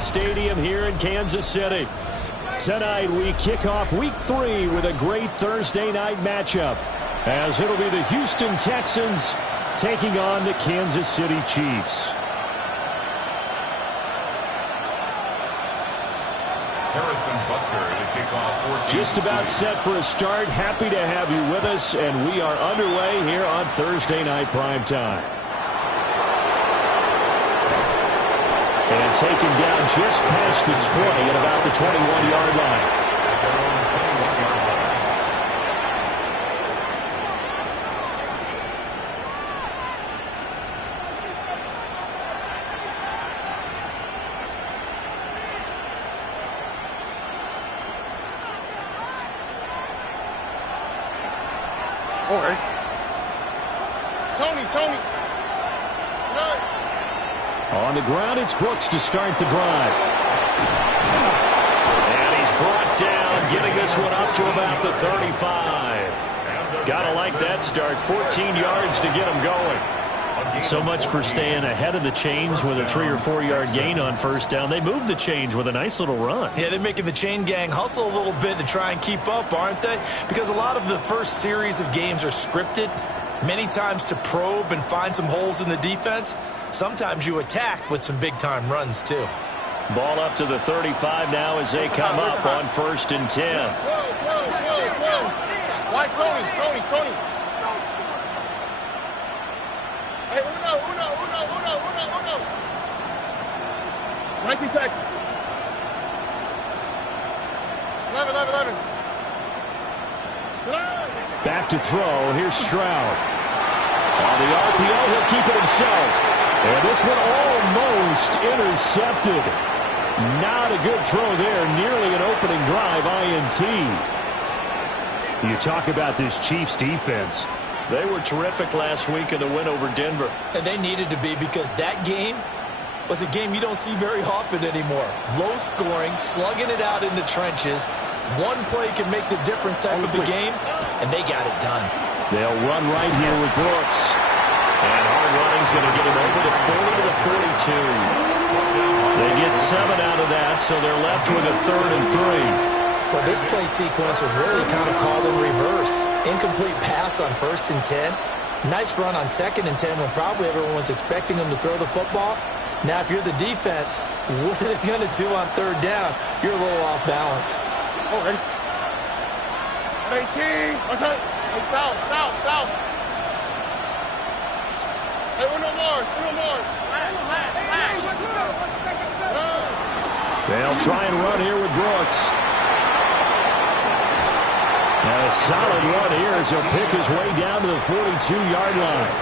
Stadium here in Kansas City. Tonight we kick off Week 3 with a great Thursday night matchup, as it'll be the Houston Texans taking on the Kansas City Chiefs. Just about set for a start. Happy to have you with us, and we are underway here on Thursday Night Primetime. And taken down just past the 20 at about the 21-yard line. On the ground, it's Brooks to start the drive. And he's brought down, getting this one up to about the 35. Gotta like that start. 14 yards to get him going. So much for staying ahead of the chains with a 3 or 4 yard gain on first down. They moved the chains with a nice little run. Yeah, they're making the chain gang hustle a little bit to try and keep up, aren't they? Because a lot of the first series of games are scripted, many times to probe and find some holes in the defense. Sometimes you attack with some big-time runs, too. Ball up to the 35 now as they come up on 1st and 10. Why, Tony? Hey, uno. 19 Texas. 11. Back to throw. Here's Stroud. On the RPO, he'll keep it himself. And this one almost intercepted. Not a good throw there. Nearly an opening drive, INT. You talk about this Chiefs defense. They were terrific last week in the win over Denver. And they needed to be, because that game was a game you don't see very often anymore. Low scoring, slugging it out in the trenches. One play can make the difference type of a game, and they got it done. They'll run right here with Brooks. And hard running's going to get him over the 40 to the 42. They get 7 out of that, so they're left with a 3rd and 3. Well, this play sequence was really kind of called in reverse. Incomplete pass on 1st and 10. Nice run on 2nd and 10 when probably everyone was expecting them to throw the football. Now, if you're the defense, what are they going to do on 3rd down? You're a little off balance. Oh, ready? 18. What's up? Hey, south. Hey, uno more. They'll try and run here with Brooks. And a solid run here as he'll pick his way down to the 42-yard line.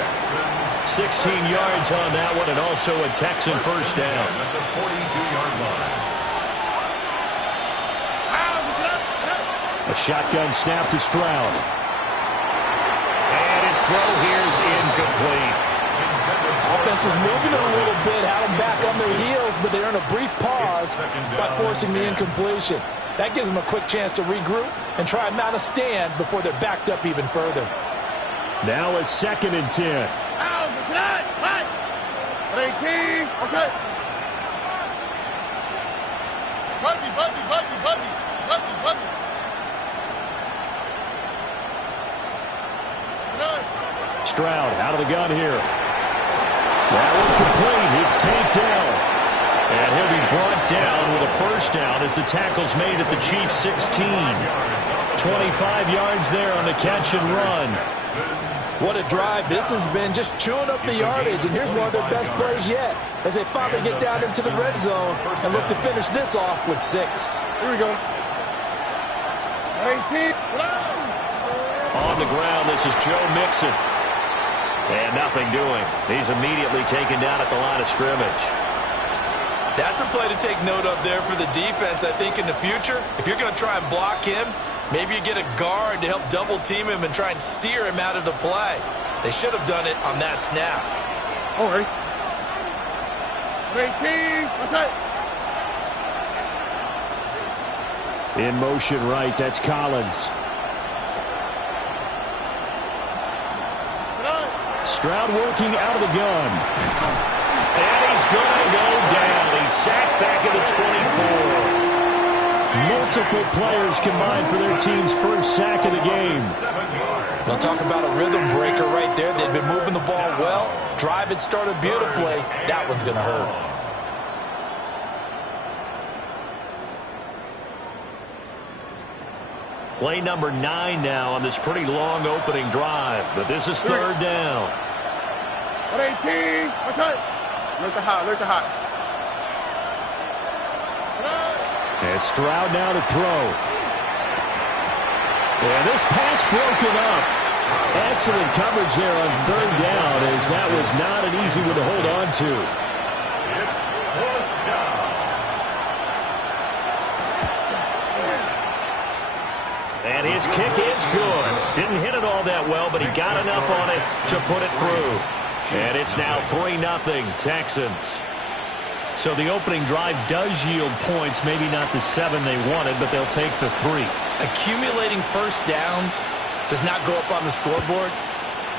16 yards on that one, and also a Texan first down. At the 42-yard line. A shotgun snap to Stroud. And his throw here is incomplete. Offense was moving it a little bit, had them back on their heels, but they earned a brief pause by forcing the incompletion. That gives them a quick chance to regroup and try and mount a stand before they're backed up even further. Now a 2nd and 10. 18. Okay. Buggy. Stroud out of the gun here. That one complete. It's tanked down. And he'll be brought down with a first down as the tackle's made at the Chiefs' 16. 25 yards there on the catch and run. What a drive this has been, just chewing up the yardage, and here's one of their best plays yet as they finally get down into the red zone and look to finish this off with 6. Here we go. 18. On the ground, this is Joe Mixon. And nothing doing. He's immediately taken down at the line of scrimmage. That's a play to take note of there for the defense, I think, in the future. If you're going to try and block him, maybe you get a guard to help double-team him and try and steer him out of the play. They should have done it on that snap. All right. 18. What's that? In motion right, that's Collins. Stroud working out of the gun. And he's going to go down. He's sacked back at the Multiple players combined for their team's first sack of the game. We'll talk about a rhythm breaker right there. They've been moving the ball well. Drive had started beautifully. That one's going to hurt. Play number 9 now on this pretty long opening drive. But this is third down. 118. What's up? Look the hot. Look the hot. And Stroud now to throw. And this pass broken up. Excellent coverage there on third down, as that was not an easy one to hold on to. It's fourth down. And his kick is good. Didn't hit it all that well, but he got enough on it to put it through. And it's now 3-0 Texans. So the opening drive does yield points, maybe not the 7 they wanted, but they'll take the 3. Accumulating first downs does not go up on the scoreboard,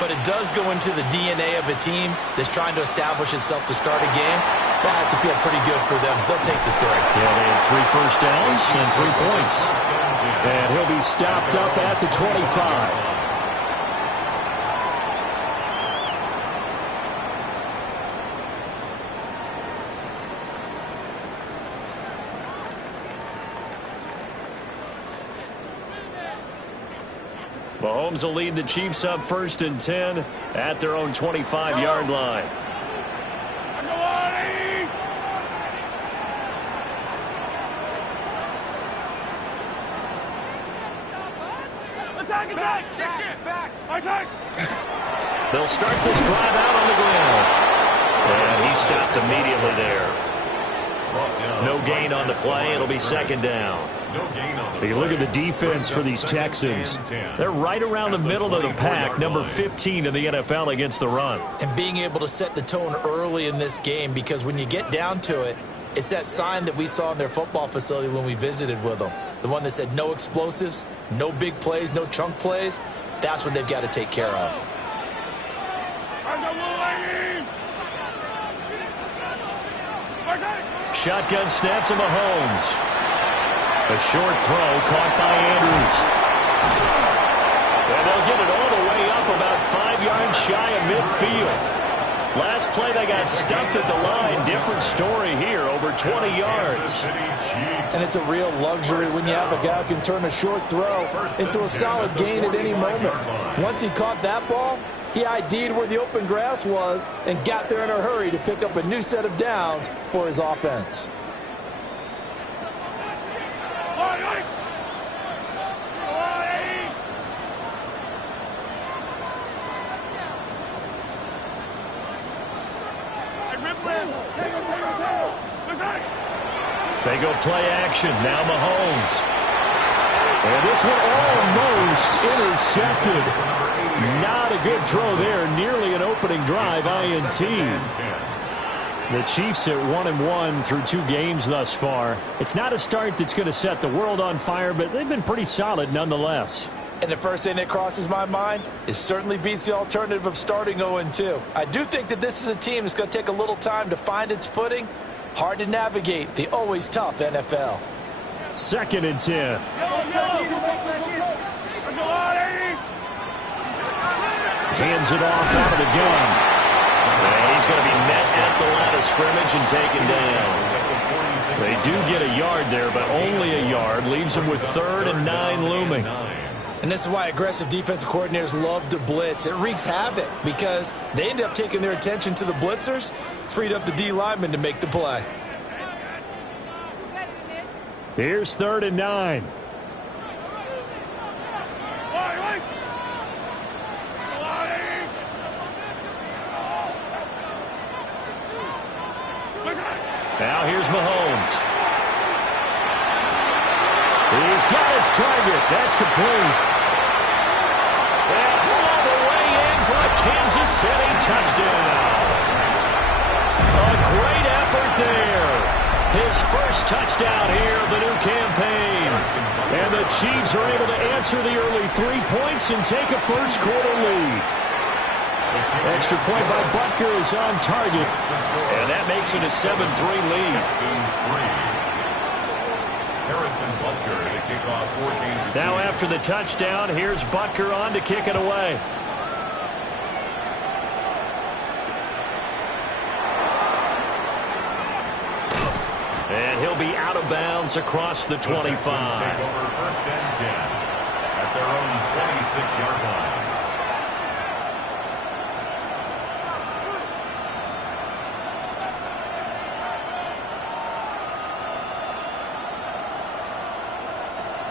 but it does go into the DNA of a team that's trying to establish itself to start a game. That has to feel pretty good for them. They'll take the 3. Yeah, they had 3 first downs and 3 points. And he'll be stopped up at the 25. Mahomes will lead the Chiefs up 1st and 10 at their own 25-yard line. They'll start this drive out on the ground. And he stopped immediately there. No gain on the play. It'll be 2nd down. You look at the defense for these Texans. They're right around the middle of the pack, number 15 in the NFL against the run. And being able to set the tone early in this game, because when you get down to it, it's that sign that we saw in their football facility when we visited with them. The one that said no explosives, no big plays, no chunk plays. That's what they've got to take care of. Shotgun snap to Mahomes. A short throw caught by Andrews. And they'll get it all the way up about 5 yards shy of midfield. Last play they got stuffed at the line. Different story here, over 20 yards. And it's a real luxury when you have a guy who can turn a short throw into a solid gain at any moment. Once he caught that ball, he ID'd where the open grass was and got there in a hurry to pick up a new set of downs for his offense. They go play action. Now Mahomes. And this one almost intercepted. Not a good throw there. Nearly an opening drive INT. The Chiefs at 1-1 through 2 games thus far. It's not a start that's going to set the world on fire, but they've been pretty solid nonetheless. And the first thing that crosses my mind is certainly beats the alternative of starting 0-2. I do think that this is a team that's going to take a little time to find its footing. Hard to navigate the always tough NFL. 2nd and 10. Hands it off out of the gun. And he's going to be met at the line of scrimmage and taken down. They do get a yard there, but only a yard. Leaves them with 3rd and 9 looming. And this is why aggressive defensive coordinators love to blitz. It wreaks havoc because they end up taking their attention to the blitzers, freed up the D lineman to make the play. Here's 3rd and 9. Now here's Mahomes. He's got his target. That's complete. And all the way in for a Kansas City touchdown. A great effort there. His first touchdown here of the new campaign. And the Chiefs are able to answer the early 3 points and take a first-quarter lead. Extra point by Butker is on target. And that makes it a 7-3 lead. Now after the touchdown, here's Butker on to kick it away. And he'll be out of bounds across the 25. Take over first and 10 at their own 26-yard line.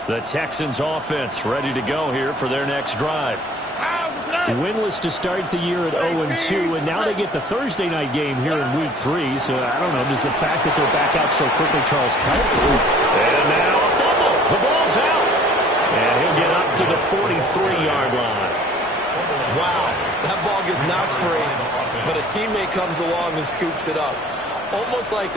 The Texans offense ready to go here for their next drive. Winless to start the year at 0-2, and now they get the Thursday night game here in Week 3. So I don't know, does the fact that they're back out so quickly, Charles, help? And now a fumble. The ball's out. And he'll get up to the 43-yard line. Wow, that ball gets knocked free, but a teammate comes along and scoops it up. Almost like...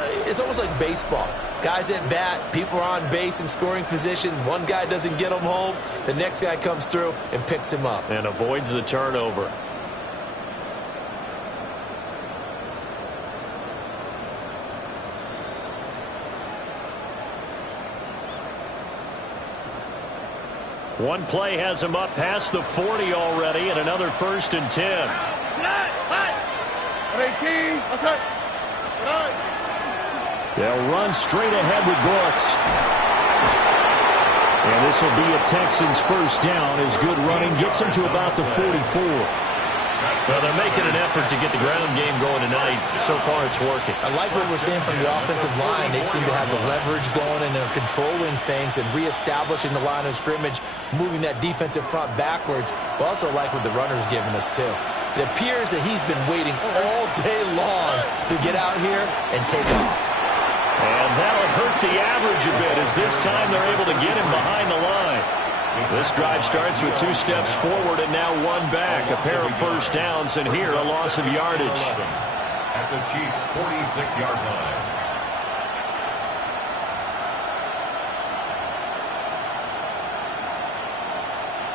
It's almost like baseball. Guys at bat, people are on base in scoring position. One guy doesn't get him home. The next guy comes through and picks him up. And avoids the turnover. One play has him up past the 40 already, and another 1st and 10. 18, what's up? They'll run straight ahead with Brooks. And this will be a Texans first down as good running gets them to about the 44. Well, they're making an effort to get the ground game going tonight. So far, it's working. I like what we're seeing from the offensive line. They seem to have the leverage going, and they're controlling things and reestablishing the line of scrimmage, moving that defensive front backwards. But also like what the runner's giving us, too. It appears that he's been waiting all day long to get out here and take off. And that'll hurt the average a bit as this time they're able to get him behind the line. This drive starts with 2 steps forward and now 1 back. A pair of first downs, and here a loss of yardage. At the Chiefs' 46-yard line.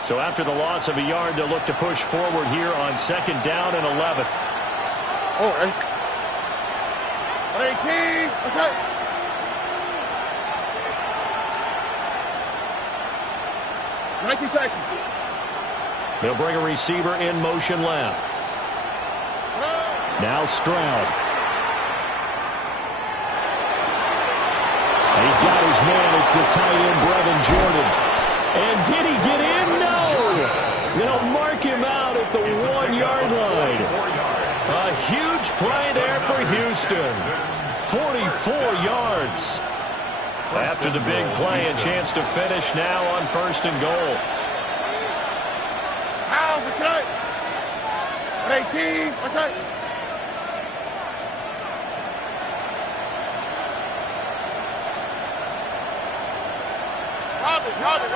So after the loss of a yard, they'll look to push forward here on 2nd down and 11. Oh, 18, what's up? Texas. They'll bring a receiver in motion left. Now Stroud. He's got his man. It's the tight end, Brevin Jordan. And did he get in? No. They'll mark him out at the 1-yard line. A huge play there for Houston. 44 yards. After the big play, a chance to finish now on 1st and goal. 18, what's up? Robert.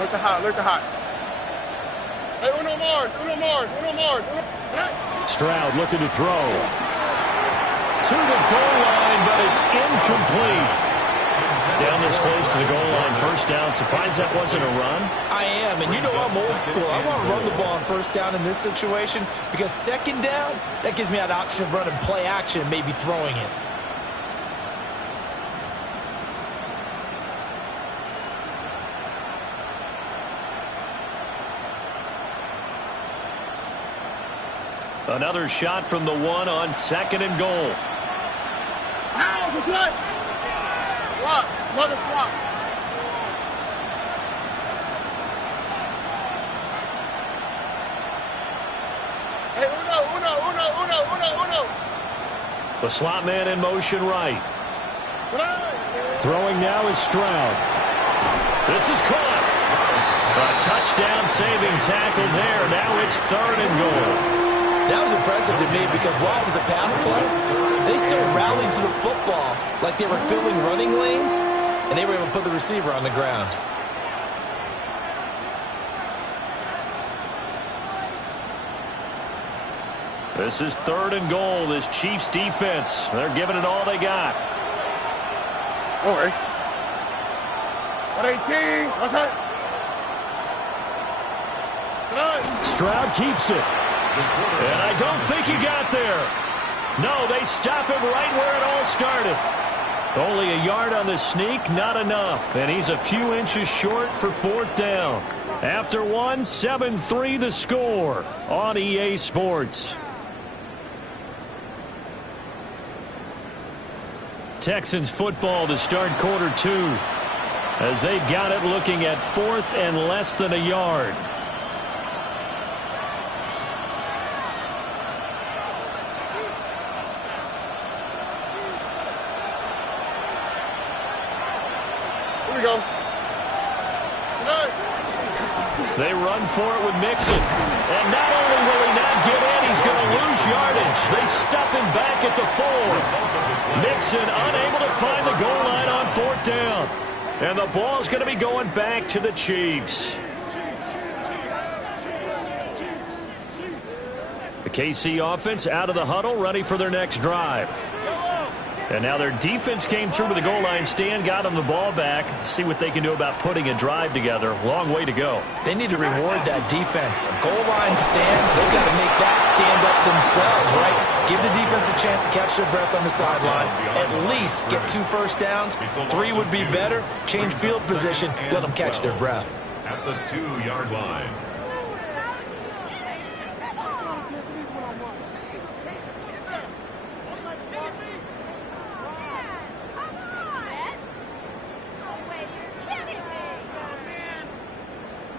Look the hot. Hey, Uno Mars. Stroud looking to throw. To the goal line, but it's incomplete. Down this close to the goal line, 1st down. Surprised that wasn't a run? I am, and you know I'm old school. I want to run the ball on 1st down in this situation because 2nd down, that gives me an option of running play action and maybe throwing it. Another shot from the 1 on 2nd and goal. Another swap. Hey, Uno. The slot man in motion right. Throwing now is Stroud. This is caught. A touchdown saving tackle there. Now it's 3rd and goal. That was impressive to me because while it was a pass play, they still rallied to the football like they were filling running lanes, and they were able to put the receiver on the ground. This is 3rd and goal. This Chiefs defense, they're giving it all they got. Don't worry. 118. What's that? Stroud keeps it. And I don't think he got there. No, they stop him right where it all started. Only a yard on the sneak, not enough. And he's a few inches short for 4th down. After one, 7-3 the score on EA Sports. Texans football to start quarter 2 as they've got it looking at 4th and less than a yard. Here we go. They run for it with Mixon. And not only will he not get in, he's going to lose yardage. They stuff him back at the 4. Mixon unable to find the goal line on 4th down. And the ball's going to be going back to the Chiefs. The KC offense out of the huddle, ready for their next drive. And now their defense came through to the goal line stand, got them the ball back. See what they can do about putting a drive together. Long way to go. They need to reward that defense. A goal line stand, they've got to make that stand up themselves, right? Give the defense a chance to catch their breath on the sidelines. At least get 2 first downs. 3 would be better. Change field position. Let them catch their breath. At the 2-yard line.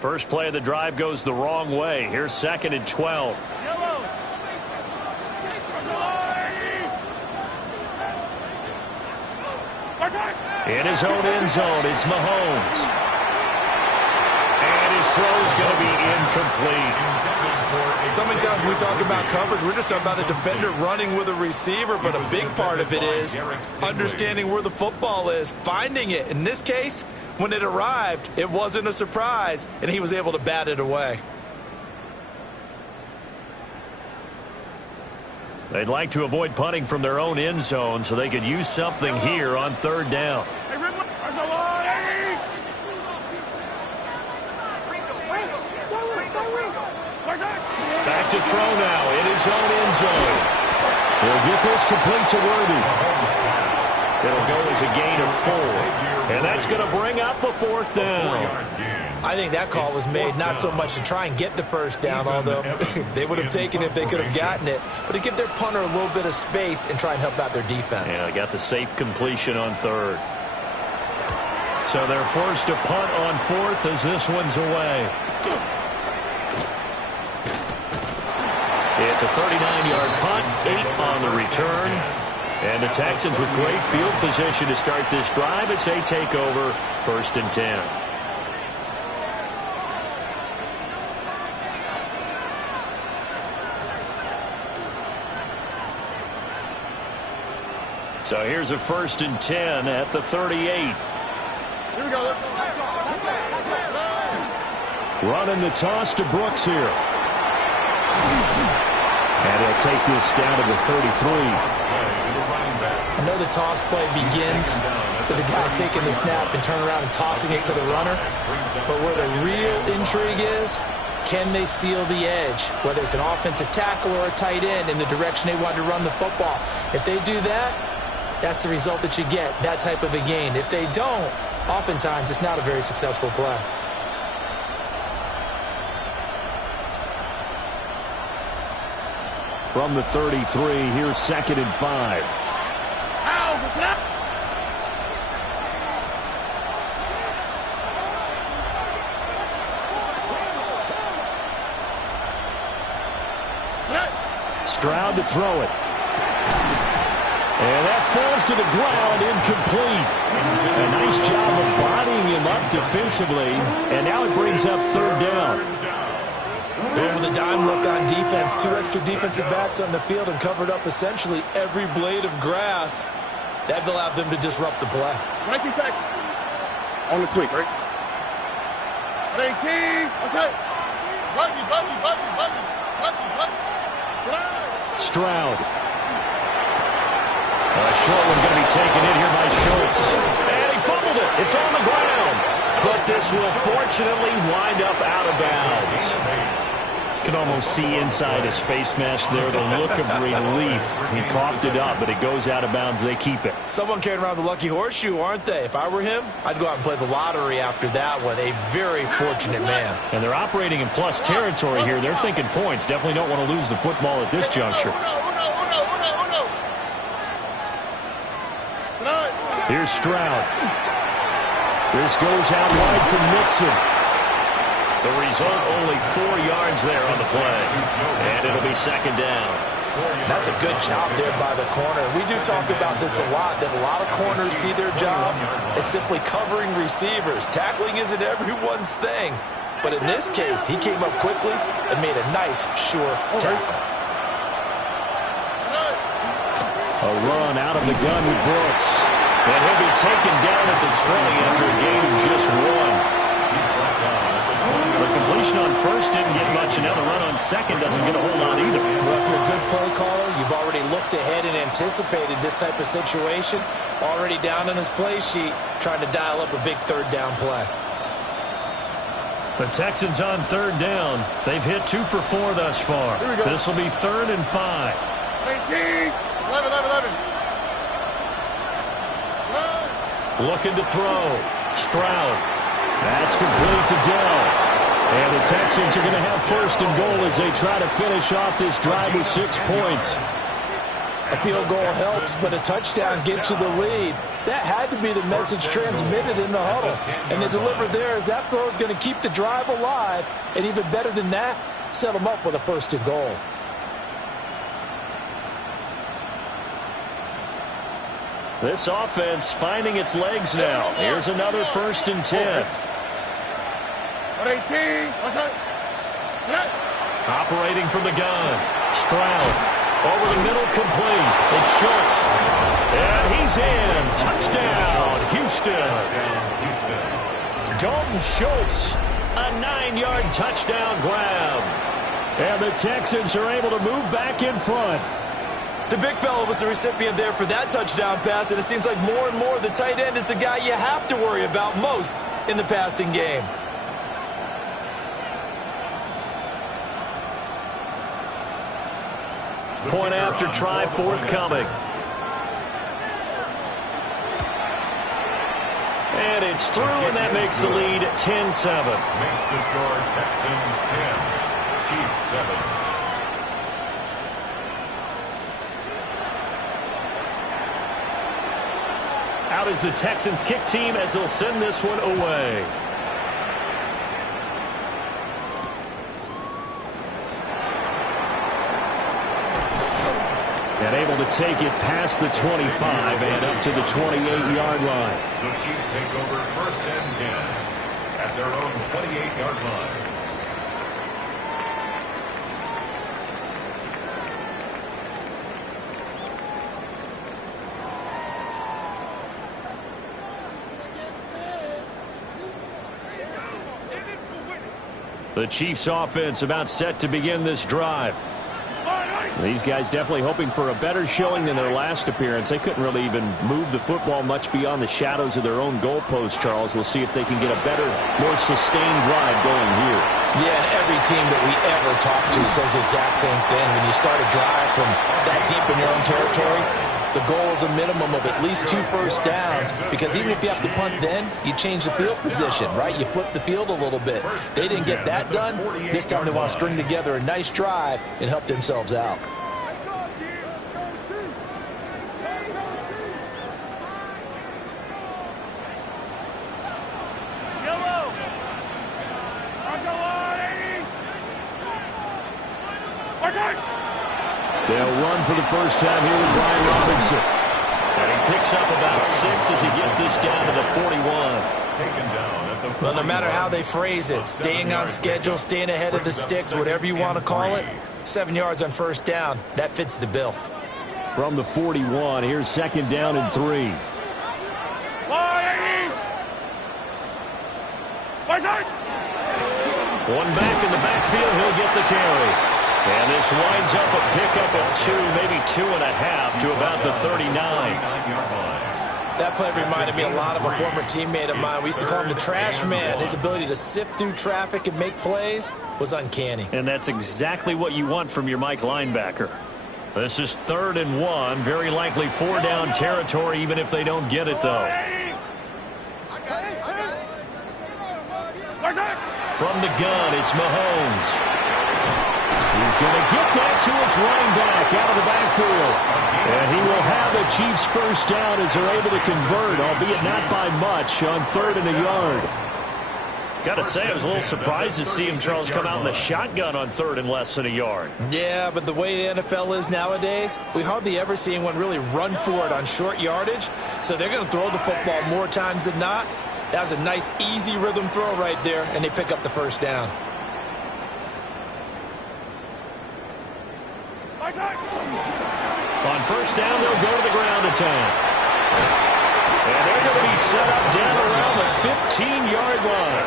First play of the drive goes the wrong way. Here's 2nd and 12. In his own end zone, it's Mahomes. And his throw's going to be incomplete. So many times when we talk about coverage, we're just talking about a defender running with a receiver, but a big part of it is understanding where the football is, finding it. In this case, when it arrived, it wasn't a surprise, and he was able to bat it away. They'd like to avoid punting from their own end zone so they could use something here on 3rd down. Back to throw now in his own end zone. He'll get this complete to Worthy. It'll go as a gain of 4. And that's going to bring up a 4th down. I think that call was made not so much to try and get the first down, although they would have taken it if they could have gotten it, but to give their punter a little bit of space and try and help out their defense. Yeah, they got the safe completion on 3rd. So they're forced to punt on 4th as this one's away. It's a 39-yard punt, 8 on the return. And the Texans with great field position to start this drive as they take over 1st and 10. So here's a 1st and 10 at the 38. Here we go. Running the toss to Brooks here. And he'll take this down to the 33. I know the toss play begins with the guy taking the snap and turning around and tossing it to the runner. But where the real intrigue is, can they seal the edge? Whether it's an offensive tackle or a tight end in the direction they want to run the football. If they do that, that's the result that you get, that type of a gain. If they don't, oftentimes it's not a very successful play. From the 33, here's 2nd and 5. Stroud to throw it. And that falls to the ground, incomplete. A nice job of bodying him up defensively. And now it brings up 3rd down. Going with a dime look on defense. 2 extra defensive backs on the field and covered up essentially every blade of grass. That allowed them to disrupt the play. 19 Texans. On the quick, right? 18. What's that? Buggy. Stroud. A short one going to be taken in here by Schultz. It's on the ground, but this will fortunately wind up out of bounds. You can almost see inside his face mesh there the look of relief. He coughed it up, but it goes out of bounds. They keep it. Someone carrying around the lucky horseshoe, aren't they? If I were him, I'd go out and play the lottery after that one. A very fortunate man. And they're operating in plus territory here. They're thinking points. Definitely don't want to lose the football at this juncture. Here's Stroud. This goes out wide from Nixon. The result, only 4 yards there on the play. And it'll be second down. That's a good job there by the corner. We do talk about this a lot, that a lot of corners see their job as simply covering receivers. Tackling isn't everyone's thing. But in this case, he came up quickly and made a nice, sure tackle. A run out of the gun with Brooks. And he'll be taken down at the 20 after a gain of just 1. The completion on first didn't get much, and now the run on second doesn't get a whole lot either. Well, if you're a good play caller, you've already looked ahead and anticipated this type of situation. Already down on his play sheet, trying to dial up a big third down play. The Texans on third down. They've hit 2 for 4 thus far. This will be 3rd and 5. 18, 11. Looking to throw. Stroud. That's complete to Dell. And the Texans are going to have 1st and goal as they try to finish off this drive with 6 points. A field goal helps, but a touchdown gets you the lead. That had to be the message transmitted in the huddle. And they delivered there as that throw is going to keep the drive alive. And even better than that, set them up with a 1st and goal. This offense finding its legs now. Here's another 1st and 10. 18, Operating from the gun. Stroud. Over the middle, complete. It's Schultz. And he's in. Touchdown, Houston. Dalton Schultz. A 9-yard touchdown grab. And the Texans are able to move back in front. The big fella was the recipient there for that touchdown pass, and it seems like more and more the tight end is the guy you have to worry about most in the passing game. Point after try forthcoming. And it's through, and that makes the lead 10-7. Makes the score Texans 10, Chiefs 7. Out is the Texans kick team as they'll send this one away. And able to take it past the 25 and up to the 28-yard line. The Chiefs take over 1st and 10 at their own 28-yard line. The Chiefs offense about set to begin this drive. These guys definitely hoping for a better showing than their last appearance. They couldn't really even move the football much beyond the shadows of their own goalpost, Charles. We'll see if they can get a better, more sustained drive going here. Yeah, and every team that we ever talk to says the exact same thing. When you start a drive from that deep in your own territory, the goal is a minimum of at least 2 first downs, because even if you have to punt then, you change the field position, right? You flip the field a little bit. They didn't get that done. This time they want to string together a nice drive and help themselves out. They'll run for the first time here with Brian Robinson. And he picks up about 6 as he gets this down to the 41. Well, no matter how they phrase it, staying on schedule, staying ahead of the sticks, whatever you want to call it, 7 yards on first down, that fits the bill. From the 41, here's 2nd down and 3. One back in the backfield, he'll get the carry. And this winds up a pickup of 2, maybe 2.5 to about the 39. That play reminded me a lot of a former teammate of mine. We used to call him the trash man. His ability to sift through traffic and make plays was uncanny. And that's exactly what you want from your Mike linebacker. This is 3rd and 1. Very likely 4-down territory, even if they don't get it, though. From the gun, it's Mahomes. He's going to get that to his running back out of the backfield. And he will have the Chiefs first down as they're able to convert, albeit not by much, on 3rd and a yard. Got to say, I was a little surprised to see him, Charles, come out in the shotgun on 3rd and less than a yard. Yeah, but the way the NFL is nowadays, we hardly ever see anyone really run for it on short yardage. So they're going to throw the football more times than not. That was a nice, easy rhythm throw right there, and they pick up the first down. On first down, they'll go to the ground attack. And they're going to be set up down around the 15-yard line.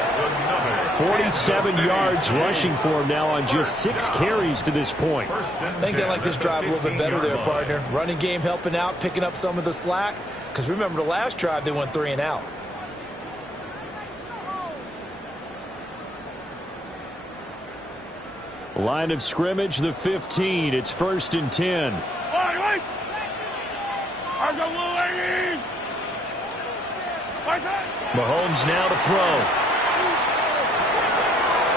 47 yards rushing for him now on just 6 carries to this point. I think they like this drive a little bit better there, partner. Running game helping out, picking up some of the slack. Because remember, the last drive, they went 3 and out. Line of scrimmage, the 15. It's 1st and 10. Mahomes now to throw.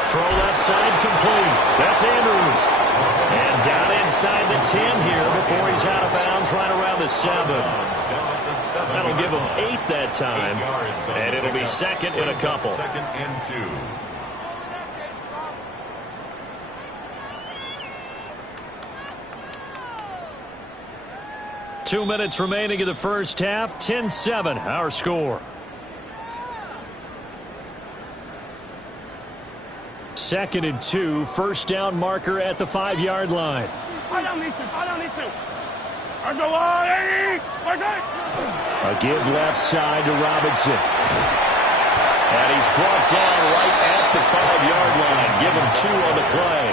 Throw left side complete. That's Andrews. And down inside the 10 here before he's out of bounds right around the 7. That'll give him 8 that time. And it'll be 2nd and a couple. 2nd and 2. 2 minutes remaining in the first half. 10-7, our score. 2nd and 2. First down marker at the 5-yard line. A give left side to Robinson. And he's brought down right at the 5-yard line. Give him 2 on the play.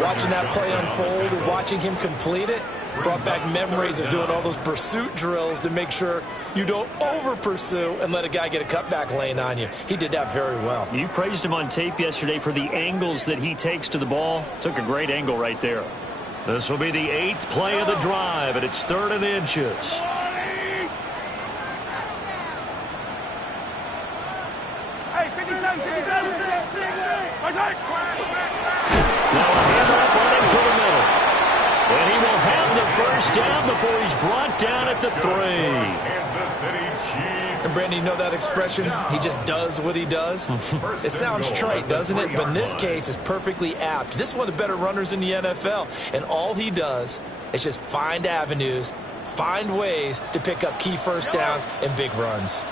Watching that play unfold and watching him complete it brought back memories of doing all those pursuit drills to make sure you don't over-pursue and let a guy get a cutback lane on you. He did that very well. You praised him on tape yesterday for the angles that he takes to the ball. Took a great angle right there. This will be the 8th play of the drive, and it's 3rd and inches. Now a handoff running through the middle. And he will have the first down before he's brought down at the 3. Kansas City Chiefs. And Brandon, you know that expression? He just does what he does. It sounds trite, doesn't it? But in this case, it's perfectly apt. This is one of the better runners in the NFL. And all he does is just find avenues, find ways to pick up key first downs and big runs.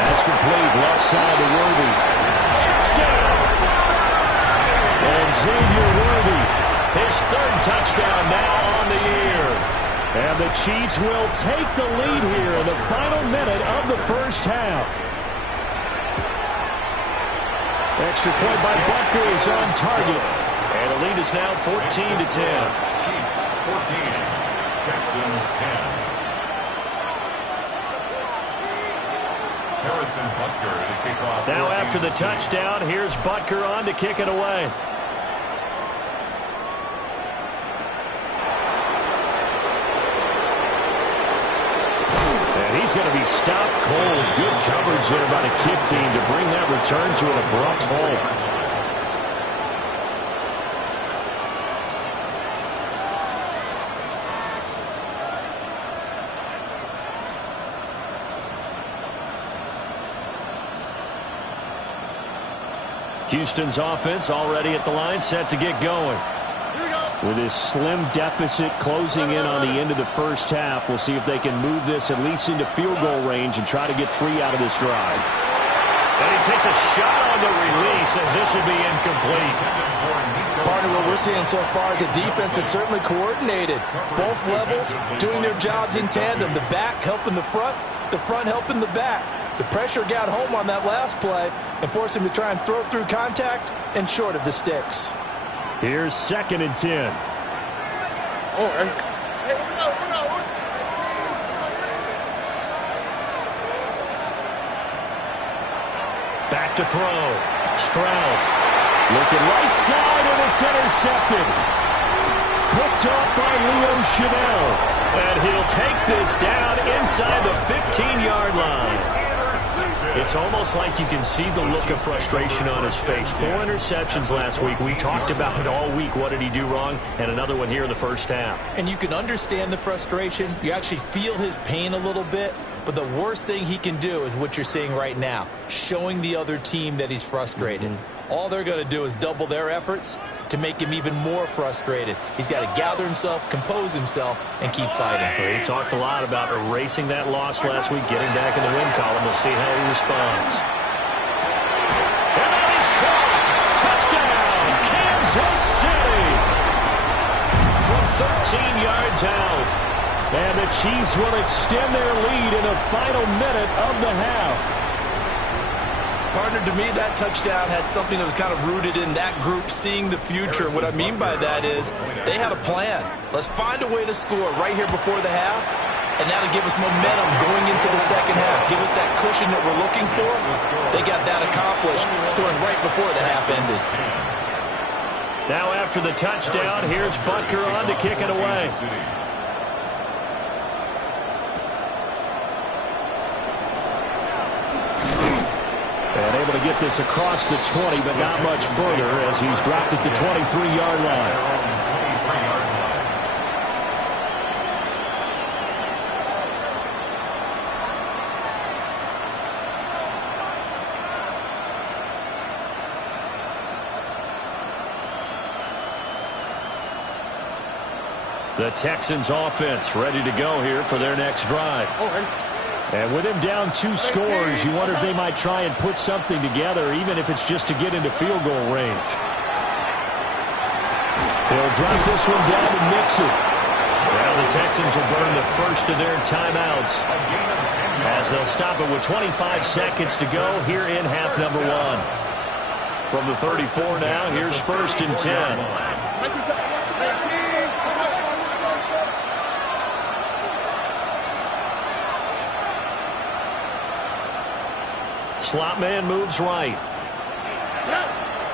That's complete. Left side to Worthy. Touchdown! And Xavier Worthy, his 3rd touchdown now on the year. And the Chiefs will take the lead here in the final minute of the first half. Extra point by Butker is on target. And the lead is now 14-10. Chiefs 14. Texans 10. Harrison Butker to kick off. Now after the touchdown, here's Butker on to kick it away. And he's going to be stopped cold. Good coverage there by the kick team to bring that return to an abrupt halt. Houston's offense already at the line, set to get going. With this slim deficit closing in on the end of the first half, we'll see if they can move this at least into field goal range and try to get 3 out of this drive. And he takes a shot on the release as this will be incomplete. Partner, what we're seeing so far is the defense is certainly coordinated. Both levels doing their jobs in tandem. The back helping the front helping the back. The pressure got home on that last play and forced him to try and throw through contact and short of the sticks. Here's 2nd and 10. Back to throw. Stroud. Looking right side, and it's intercepted. Picked off by Leo Chanel. And he'll take this down inside the 15-yard line. It's almost like you can see the look of frustration on his face. 4 interceptions last week. We talked about it all week. What did he do wrong? And another one here in the first half. And you can understand the frustration. You actually feel his pain a little bit. But the worst thing he can do is what you're seeing right now, showing the other team that he's frustrated. All they're going to do is double their efforts to make him even more frustrated. He's got to gather himself, compose himself, and keep fighting. Well, he talked a lot about erasing that loss last week, getting back in the win column. We'll see how he responds. And that is caught. Touchdown, Kansas City. From 13 yards out. And the Chiefs will extend their lead in the final minute of the half. Partner, to me, that touchdown had something that was kind of rooted in that group seeing the future. What I mean by that is they had a plan. Let's find a way to score right here before the half, and that'll give us momentum going into the second half. Give us that cushion that we're looking for. They got that accomplished, scoring right before the half ended. Now after the touchdown, here's Butker on to kick it away. And able to get this across the 20, but not much further as he's dropped it to 23-yard line. The Texans offense ready to go here for their next drive. And with him down 2 scores, you wonder if they might try and put something together, even if it's just to get into field goal range. They'll drop this one down to Mixon. Well, the Texans will burn the first of their timeouts as they'll stop it with 25 seconds to go here in half number 1. From the 34 now, here's 1st and 10. Slot man moves right.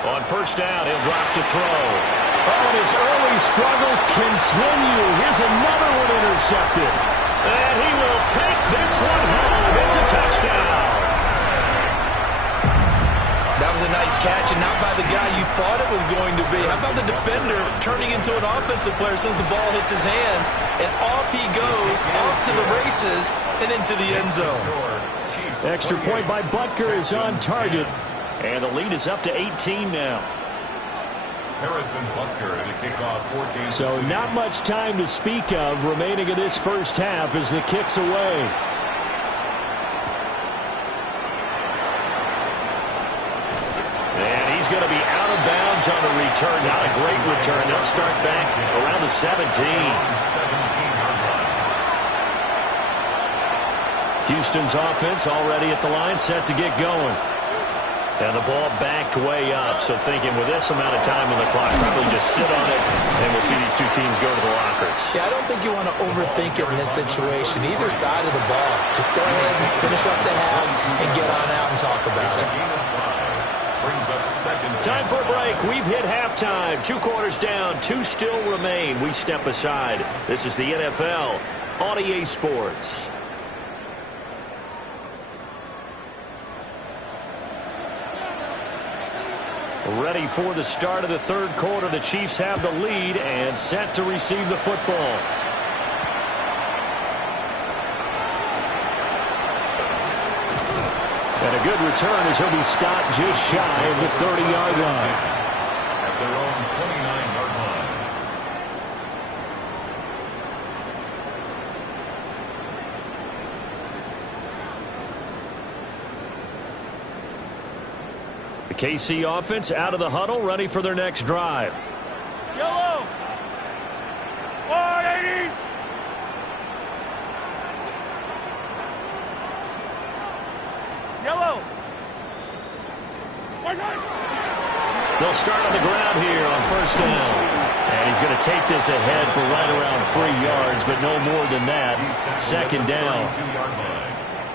On 1st down, he'll drop to throw. Oh, and his early struggles continue. Here's another one intercepted. And he will take this one home. It's a touchdown. That was a nice catch, and not by the guy you thought it was going to be. How about the defender turning into an offensive player as soon as the ball hits his hands, and off he goes, off to the races, and into the end zone. Extra point by Butker is on target, and the lead is up to 18 now. Harrison Butker to kick off 14. So not much time to speak of remaining in this first half as the kick's away. And he's going to be out of bounds on the return. Not a great return. They'll start back around the 17. Houston's offense already at the line, set to get going. And the ball backed way up, so thinking with this amount of time on the clock, probably just sit on it, and we'll see these two teams go to the lockers. Yeah, I don't think you want to overthink it in this situation. Either side of the ball. Just go ahead and finish up the half and get on out and talk about it. Time for a break. We've hit halftime. 2 quarters down, 2 still remain. We step aside. This is the NFL on EA Sports. Ready for the start of the 3rd quarter. The Chiefs have the lead and set to receive the football. And a good return as he'll be stopped just shy of the 30-yard line. At their own 29-yard line. The KC offense out of the huddle, ready for their next drive. Yo, They'll start on the ground here on first down. And he's going to take this ahead for right around 3 yards, but no more than that. Second down.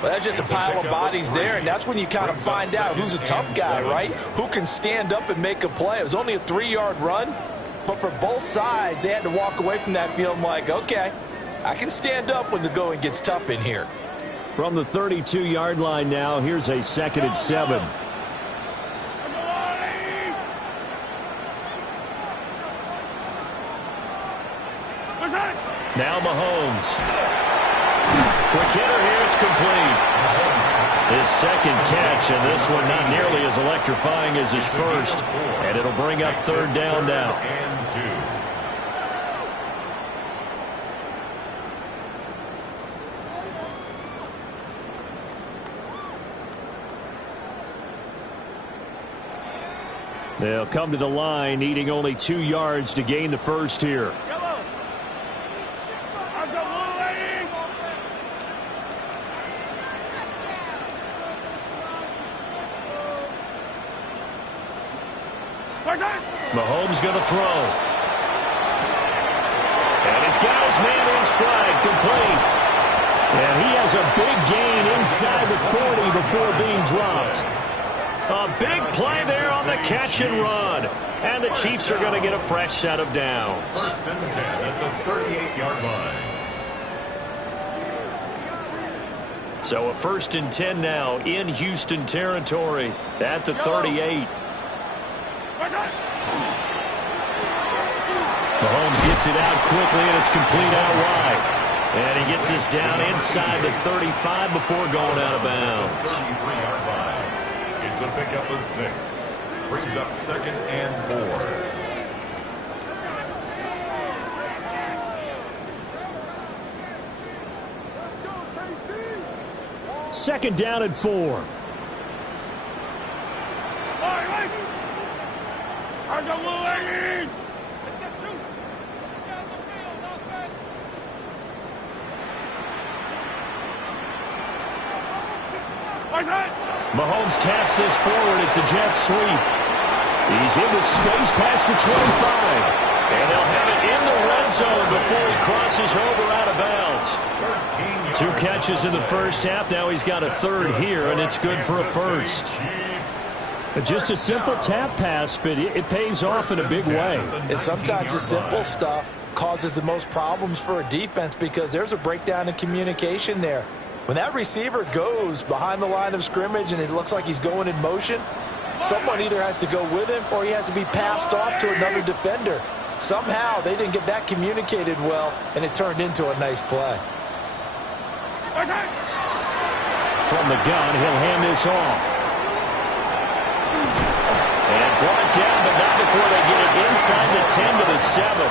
Well, that's just a pile of bodies there, and that's when you kind of find out who's a tough guy, right? Who can stand up and make a play. It was only a 3-yard run, but for both sides, they had to walk away from that feeling like, okay, I can stand up when the going gets tough in here. From the 32-yard line now, here's a 2nd and 7. Now Mahomes. Quick hitter here, it's complete. His second catch, and this one not nearly as electrifying as his first. And it'll bring up 3rd down now. They'll come to the line, needing only 2 yards to gain the first here. Mahomes going to throw. And he's got his man in stride, complete. And he has a big gain inside the 40 before being dropped. A big play there on the catch and run. And the Chiefs are going to get a fresh set of downs. 1st and 10 at the 38-yard line. So a 1st and 10 now in Houston territory at the 38. Mahomes gets it out quickly, and it's complete out wide. And he gets us down inside the 35 before going out of bounds. 33-yard line. It's a pickup of 6. Brings up 2nd and 4. Second down and 4. Mahomes taps this forward. It's a jet sweep. He's into space past the 25. And they'll have it in the red zone before he crosses over out of bounds. 2 catches in the first half. Now he's got a 3rd here, and it's good for a 1st. Just a simple tap pass, but it pays off in a big way. And sometimes the simple stuff causes the most problems for a defense because there's a breakdown in communication there. When that receiver goes behind the line of scrimmage and it looks like he's going in motion, someone either has to go with him or he has to be passed off to another defender. Somehow they didn't get that communicated well, and it turned into a nice play. From the gun, he'll hand this off. And brought down, but not before they get it inside the 10 to the 7.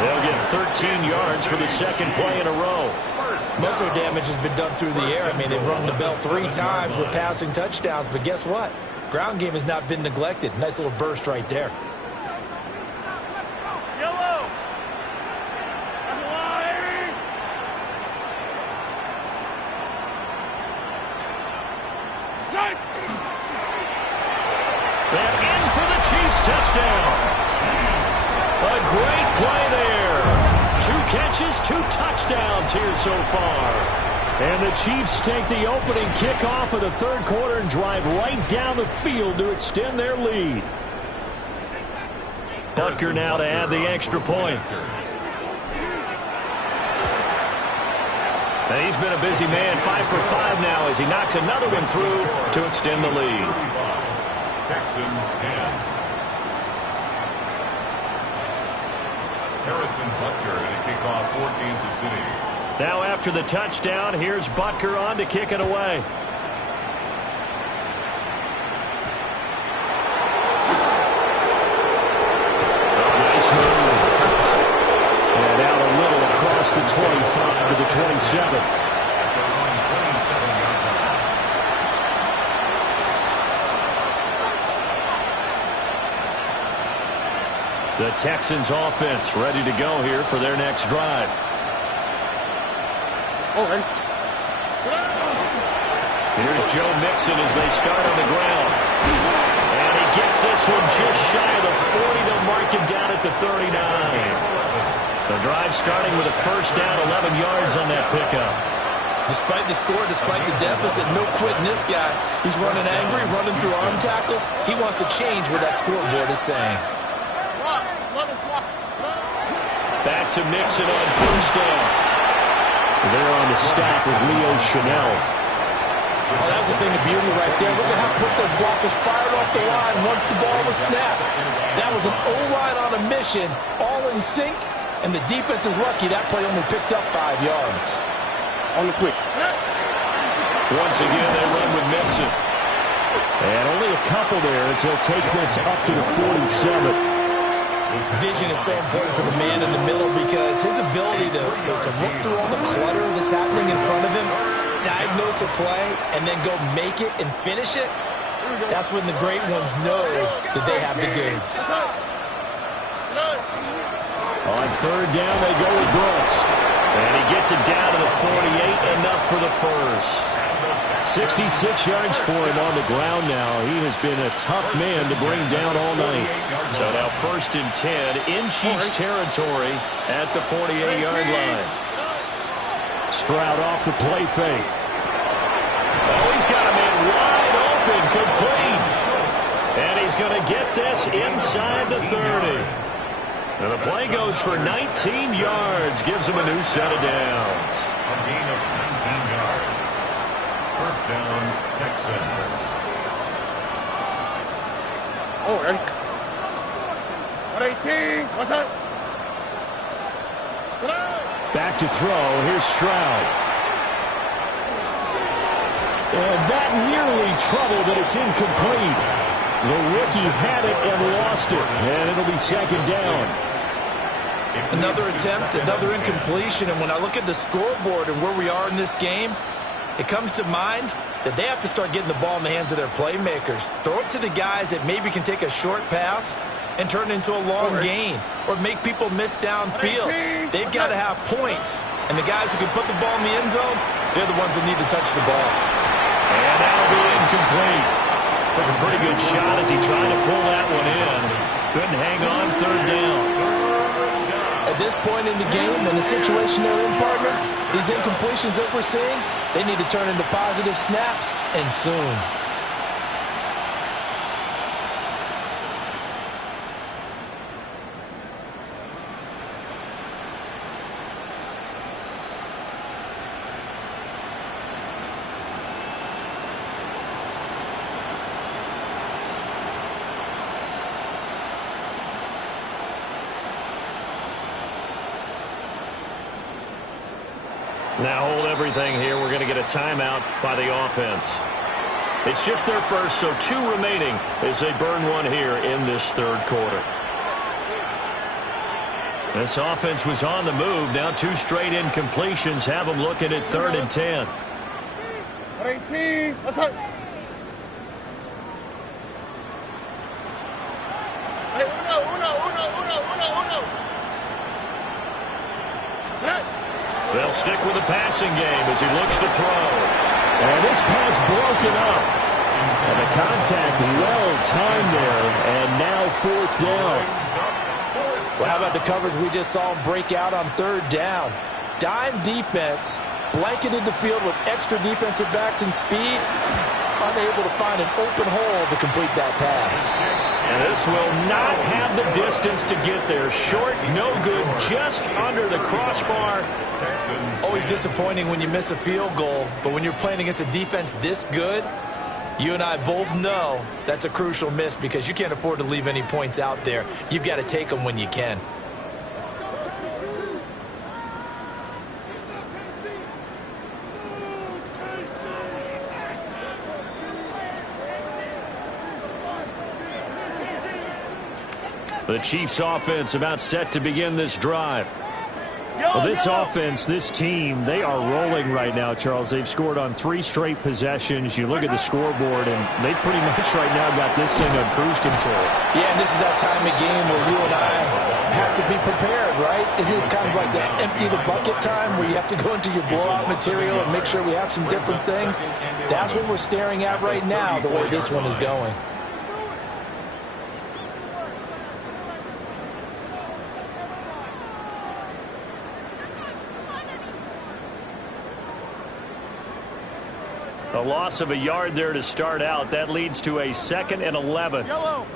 They'll get 13 yards for the 2nd play in a row. Most of the damage has been done through the air. I mean, they've rung the bell 3 times with passing touchdowns, but guess what? Ground game has not been neglected. Nice little burst right there. And in for the Chiefs touchdown. A great play there. 2 catches, 2 touchdowns here so far. And the Chiefs take the opening kickoff of the 3rd quarter and drive right down the field to extend their lead. Butker now to add the extra point. And he's been a busy man, 5 for 5 now as he knocks another one through to extend the lead. Texans 10. Harrison Butker to kick off for Kansas City. Now after the touchdown, here's Butker on to kick it away. Nice move. And out a little across the 25 to the 27. The Texans offense ready to go here for their next drive. Here's Joe Mixon as they start on the ground. gets this one just shy of the 40. They'll mark him down at the 39. The drive starting with a first down, 11 yards on that pickup. Despite the score, despite the deficit, no quitting this guy. He's running angry, running through arm tackles. He wants to change what that scoreboard is saying. Back to Mixon on first down. There on the stop was Leo Chanel. Oh, that was a thing of beauty right there. Look at how quick those blockers fired off the line once the ball was snapped. That was an O-line on a mission, all in sync, and the defense is lucky that play only picked up 5 yards. On the quick. Once again, they run with Mixon. And only a couple there as he'll take this up to the 47. Vision is so important for the man in the middle because his ability to look through all the clutter that's happening in front of him, diagnose a play, and then go make it and finish it, that's when the great ones know that they have the goods. On third down, they go with Brooks. And he gets it down to the 48, enough for the first. 66 yards for him on the ground now. He has been a tough man to bring down all night. So now first and 10 in Chiefs territory at the 48-yard line. Stroud off the play fake. Oh, he's got a man wide open, complete. And he's going to get this inside the 30. And the play goes for 19 yards, gives him a new set of downs. A gain of 19 yards. First down, Texans. Oh, ready? 118. What's up? Back to throw. Here's Stroud. And that nearly trouble, but it's incomplete. The rookie had it and lost it. And it'll be second down. Another attempt, another incompletion. And when I look at the scoreboard and where we are in this game, it comes to mind that they have to start getting the ball in the hands of their playmakers. Throw it to the guys that maybe can take a short pass and turn it into a long gain or make people miss downfield. They've got to have points. And the guys who can put the ball in the end zone, they're the ones that need to touch the ball. And that'll be incomplete. Took a pretty good shot as he tried to pull that one in. Couldn't hang on third down. At this point in the game and the situation they're in, partner, these incompletions that we're seeing, they need to turn into positive snaps, and soon. Now hold everything here. We're going to get a timeout by the offense. It's just their first, so 2 remaining as they burn one here in this third quarter. This offense was on the move. Now 2 straight incompletions have them looking at 3rd and 10. 118. What's up? Hey, uno. They'll stick with the passing game as he looks to throw. And this pass broken up. And the contact well-timed there. And now 4th down. Well, how about the coverage we just saw break out on 3rd down? Dime defense, blanketed the field with extra defensive backs and speed, unable to find an open hole to complete that pass. And this will not have the distance to get there. Short, no good, just under the crossbar. Always disappointing when you miss a field goal, but when you're playing against a defense this good, you and I both know that's a crucial miss because you can't afford to leave any points out there. You've got to take them when you can. The Chiefs offense about set to begin this drive. Well, this offense, this team, they are rolling right now, Charles. They've scored on 3 straight possessions. You look at the scoreboard, and they pretty much right now got this thing on cruise control. Yeah, and this is that time of game where you and I have to be prepared, right? Isn't this kind of like the empty the bucket time where you have to go into your blowout material and make sure we have some different things? That's what we're staring at right now, the way this one is going. A loss of a yard there to start out. That leads to a 2nd and 11. Yellow.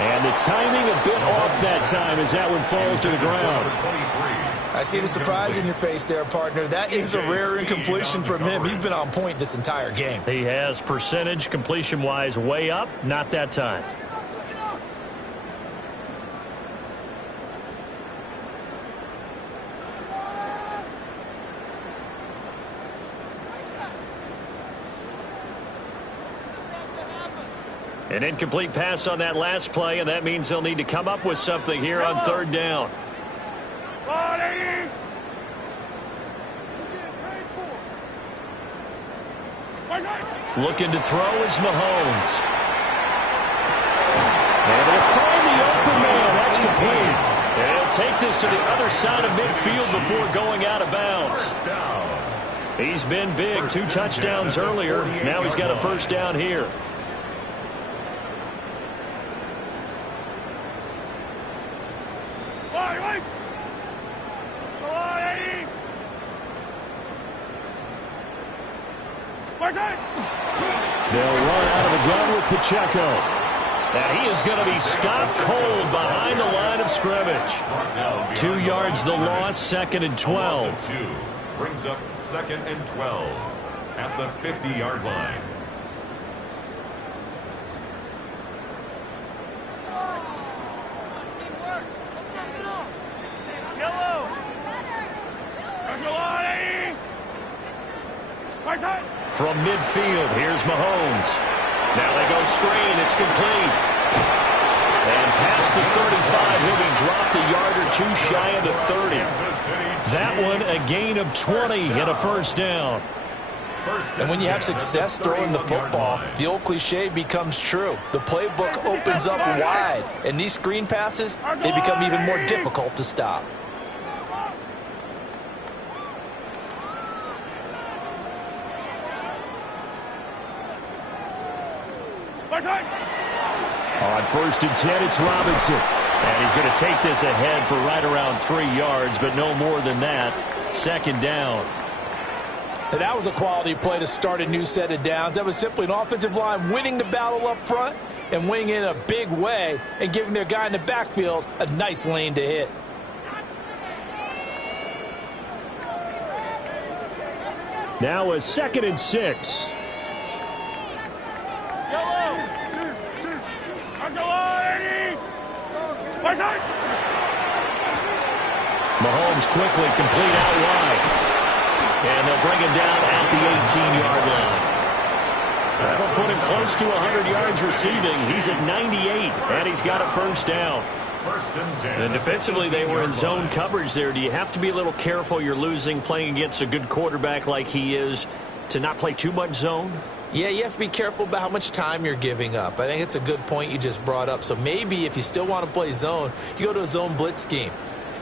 And the timing a bit off that time as that one falls to the ground. I see the surprise in your face there, partner. That is a rare incompletion from him. He's been on point this entire game. He has percentage completion-wise way up, not that time. An incomplete pass on that last play, and that means they'll need to come up with something here on 3rd down. Looking to throw is Mahomes. And they'll find the open man. That's complete. And he'll take this to the other side of midfield before going out of bounds. He's been big. 2 touchdowns earlier. Now he's got a 1st down here. They'll run out of the gun with Pacheco. And he is going to be stopped cold behind the line of scrimmage. 2 yards the loss, 2nd and 12. Brings up 2nd and 12 at the 50-yard line. From midfield, here's Mahomes. Now they go screen. It's complete. And past the 35, he'll be dropped a yard or 2 shy of the 30. That one a gain of 20 and a 1st down. And when you have success throwing the football, the old cliche becomes true. The playbook opens up wide, and these screen passes, they become even more difficult to stop. On 1st and 10, it's Robinson. And he's going to take this ahead for right around 3 yards, but no more than that. 2nd down. And that was a quality play to start a new set of downs. That was simply an offensive line winning the battle up front and winning in a big way and giving their guy in the backfield a nice lane to hit. Now a 2nd and 6. Mahomes quickly complete out wide. And they'll bring him down at the 18-yard line. That'll put him close to 100 yards receiving. He's at 98, and he's got a 1st down. 1st and 10. And defensively, they were in zone coverage there. Do you have to be a little careful? You're losing playing against a good quarterback like he is to not play too much zone? Yeah, you have to be careful about how much time you're giving up. I think it's a good point you just brought up. So maybe if you still want to play zone, you go to a zone blitz scheme.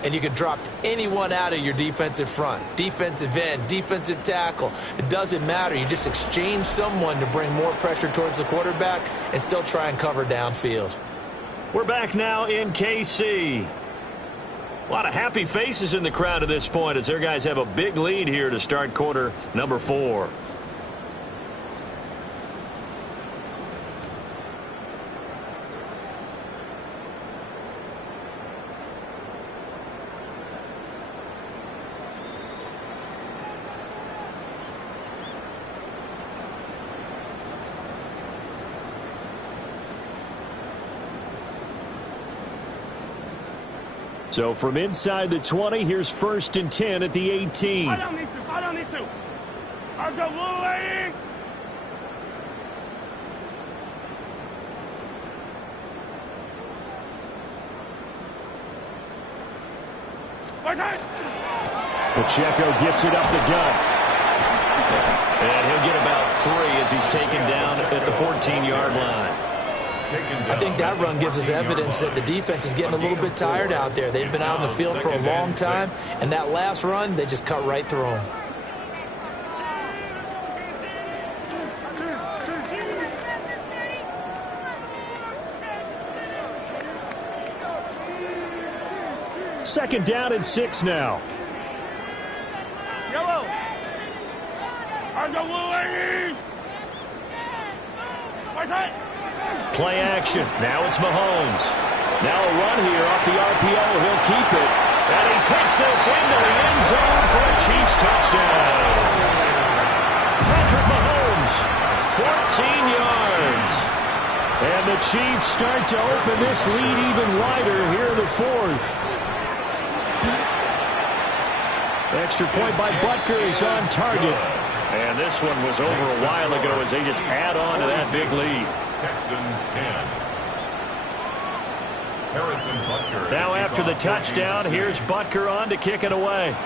And you can drop anyone out of your defensive front, defensive end, defensive tackle. It doesn't matter. You just exchange someone to bring more pressure towards the quarterback and still try and cover downfield. We're back now in KC. A lot of happy faces in the crowd at this point as their guys have a big lead here to start quarter number 4. So from inside the 20, here's 1st and 10 at the 18. I'll go, little lady. Pacheco gets it up the gut. And he'll get about 3 as he's taken down at the 14-yard line. I think that run gives us evidence that the defense is getting a little bit tired out there. They've been out in the field for a long time, and that last run, they just cut right through them. 2nd down and 6 now. Yellow. Play action. Now it's Mahomes. Now a run here off the RPO. He'll keep it. And he takes this into the end zone for a Chiefs touchdown. Patrick Mahomes, 14 yards. And the Chiefs start to open this lead even wider here in the 4th. Extra point by Butker is on target. And this one was over a while ago as they just add on to that big lead. Texans 10. Harrison Butker. Now after the touchdown, here's Butker on to kick it away.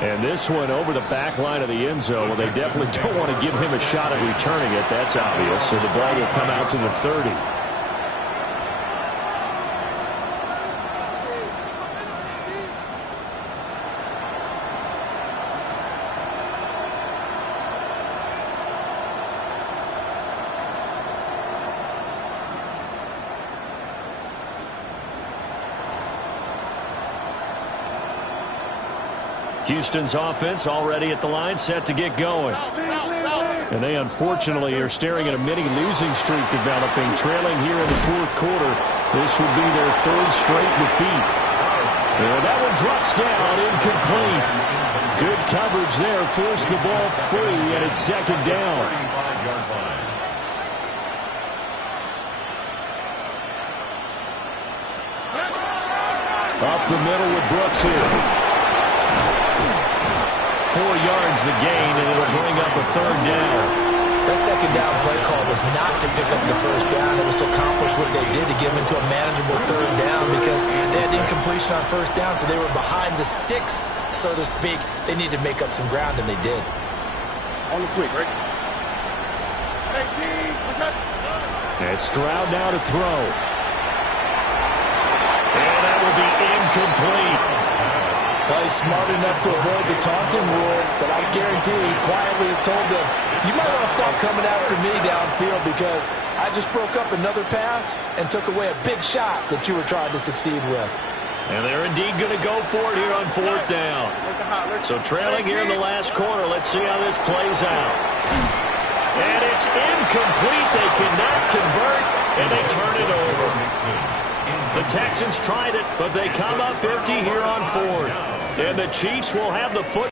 And this one over the back line of the end zone. Well, they definitely don't want to give him a shot at returning it. That's obvious. So the ball will come out to the 30. Houston's offense already at the line, set to get going. And they unfortunately are staring at a mini losing streak developing, trailing here in the 4th quarter. This would be their 3rd straight defeat. And that one drops down, incomplete. Good coverage there, forced the ball free, and it's 2nd down. Up the middle with Brooks here. 4 yards the gain, and it'll bring up a 3rd down. That 2nd down play call was not to pick up the 1st down. It was to accomplish what they did to get them into a manageable 3rd down because they had incompletion on 1st down, so they were behind the sticks, so to speak. They needed to make up some ground, and they did. On the quick, right? And Stroud now to throw. And that will be incomplete. Well, he's smart enough to avoid the taunting rule, but I guarantee he quietly has told them, you might want to stop coming after me downfield because I just broke up another pass and took away a big shot that you were trying to succeed with. And they're indeed going to go for it here on 4th down. So trailing here in the last quarter, let's see how this plays out. And it's incomplete. They cannot convert, and they turn it over. The Texans tried it, but they come up 50 here on 4th. And the Chiefs will have the football.